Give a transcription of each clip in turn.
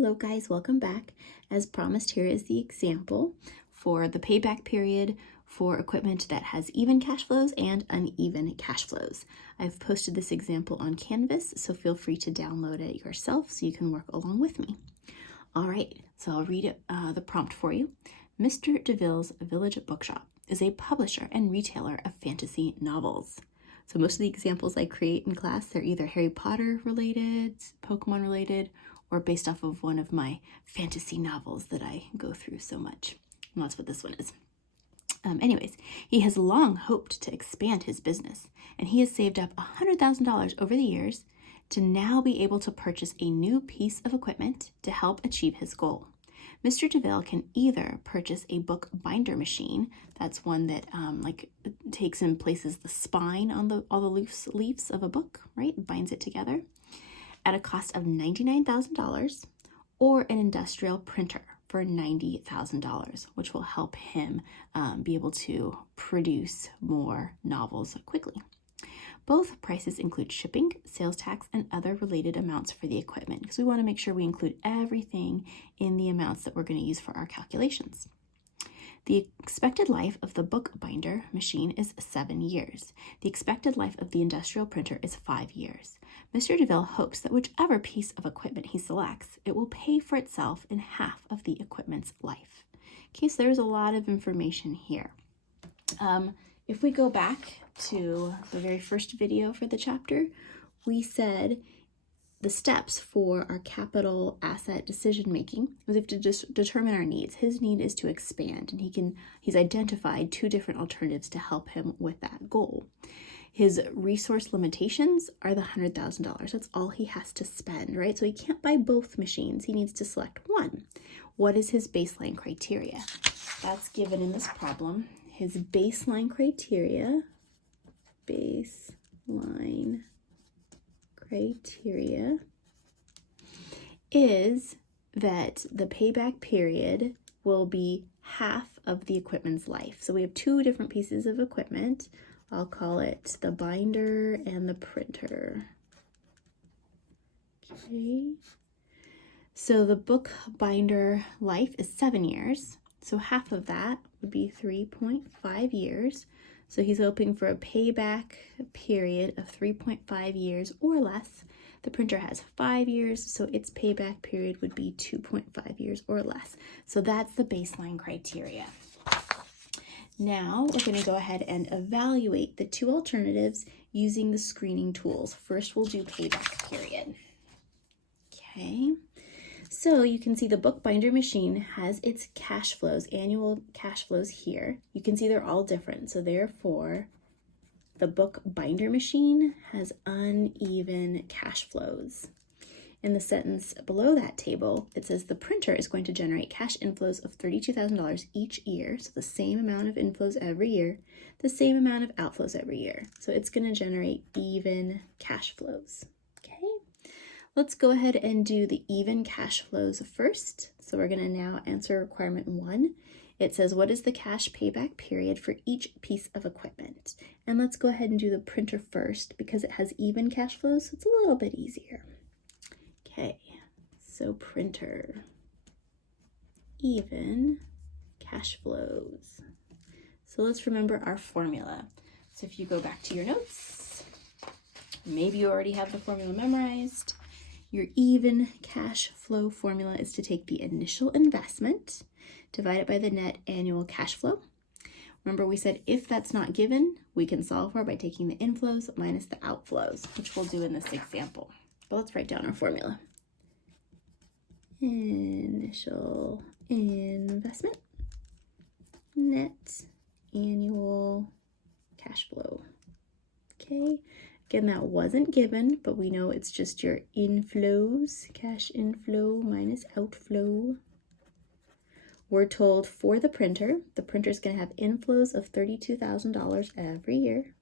Hello guys, welcome back. As promised, here is the example for the payback period for equipment that has even cash flows and uneven cash flows. I've posted this example on Canvas, so feel free to download it yourself so you can work along with me. All right, so I'll read the prompt for you. Mr. DeVille's Village Bookshop is a publisher and retailer of fantasy novels. So most of the examples I create in class, they're either Harry Potter related, Pokemon related, or based off of one of my fantasy novels that I go through so much. And that's what this one is. Anyways, he has long hoped to expand his business, and he has saved up $100,000 over the years to now be able to purchase a new piece of equipment to help achieve his goal. Mr. DeVille can either purchase a book binder machine, that's one that takes and places the spine on all the loose leaves of a book, right? Binds it together, at a cost of $99,000, or an industrial printer for $90,000, which will help him be able to produce more novels quickly. Both prices include shipping, sales tax, and other related amounts for the equipment, because we want to make sure we include everything in the amounts that we're going to use for our calculations. The expected life of the book binder machine is 7 years. The expected life of the industrial printer is 5 years. Mr. DeVille hopes that whichever piece of equipment he selects, it will pay for itself in half of the equipment's life. Okay, so there's a lot of information here. If we go back to the very first video for the chapter, we said the steps for our capital asset decision making was we have to just determine our needs. His need is to expand, and he's identified 2 different alternatives to help him with that goal. His resource limitations are the $100,000. That's all he has to spend, right? So he can't buy both machines. He needs to select one. What is his baseline criteria? That's given in this problem. His baseline criteria is that the payback period will be half of the equipment's life. So we have 2 different pieces of equipment. I'll call it the binder and the printer. Okay. So the book binder life is 7 years. So half of that would be 3.5 years. So he's hoping for a payback period of 3.5 years or less. The printer has 5 years, so its payback period would be 2.5 years or less. So that's the baseline criteria. Now we're going to go ahead and evaluate the 2 alternatives using the screening tools. First, we'll do payback period. Okay. So you can see the book binder machine has its cash flows, annual cash flows here. You can see they're all different. So therefore, the book binder machine has uneven cash flows. In the sentence below that table, it says the printer is going to generate cash inflows of $32,000 each year. So the same amount of inflows every year, the same amount of outflows every year. So it's going to generate even cash flows. Let's go ahead and do the even cash flows first. So we're going to now answer requirement 1. It says, what is the cash payback period for each piece of equipment? And let's go ahead and do the printer first because it has even cash flows, so it's a little bit easier. Okay, so printer, even cash flows. So let's remember our formula. So if you go back to your notes, maybe you already have the formula memorized. Your even cash flow formula is to take the initial investment, divide it by the net annual cash flow. Remember, we said if that's not given, we can solve for it by taking the inflows minus the outflows, which we'll do in this example. But let's write down our formula. Initial investment, net annual cash flow. Okay. Again, that wasn't given, but we know it's just your inflows, cash inflow minus outflow. We're told for the printer is going to have inflows of $32,000 every year.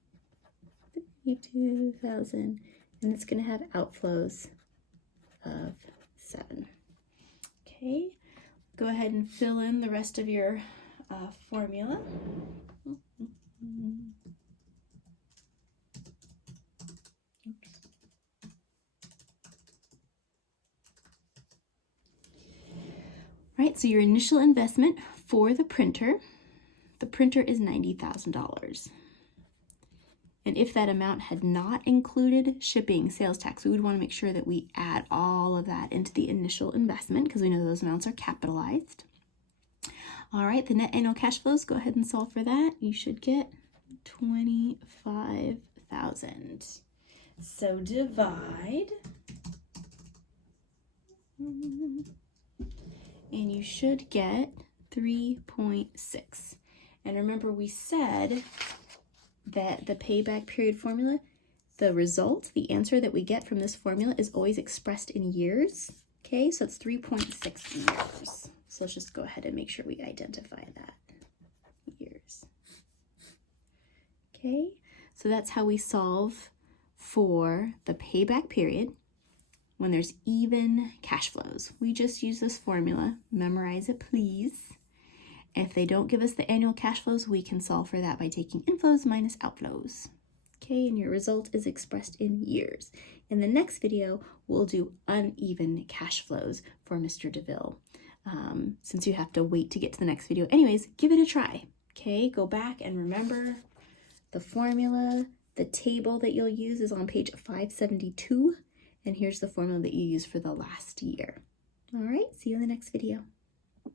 $32,000, and it's going to have outflows of 7. Okay, go ahead and fill in the rest of your formula. right, so your initial investment for the printer is $90,000. And if that amount had not included shipping, sales tax, we would want to make sure that we add all of that into the initial investment because we know those amounts are capitalized. All right, the net annual cash flows, go ahead and solve for that. You should get 25,000. So divide, and you should get 3.6. And remember, we said that the payback period formula, the result, the answer that we get from this formula is always expressed in years. Okay, so it's 3.6 years. So let's just go ahead and make sure we identify that. Years. Okay, so that's how we solve for the payback period when there's even cash flows. We just use this formula. Memorize it, please. If they don't give us the annual cash flows, we can solve for that by taking inflows minus outflows. Okay, and your result is expressed in years. In the next video, we'll do uneven cash flows for Mr. DeVille. Since you have to wait to get to the next video. Anyways, give it a try. Okay, go back and remember the formula. The table that you'll use is on page 572. And here's the formula that you use for the last year. All right, see you in the next video.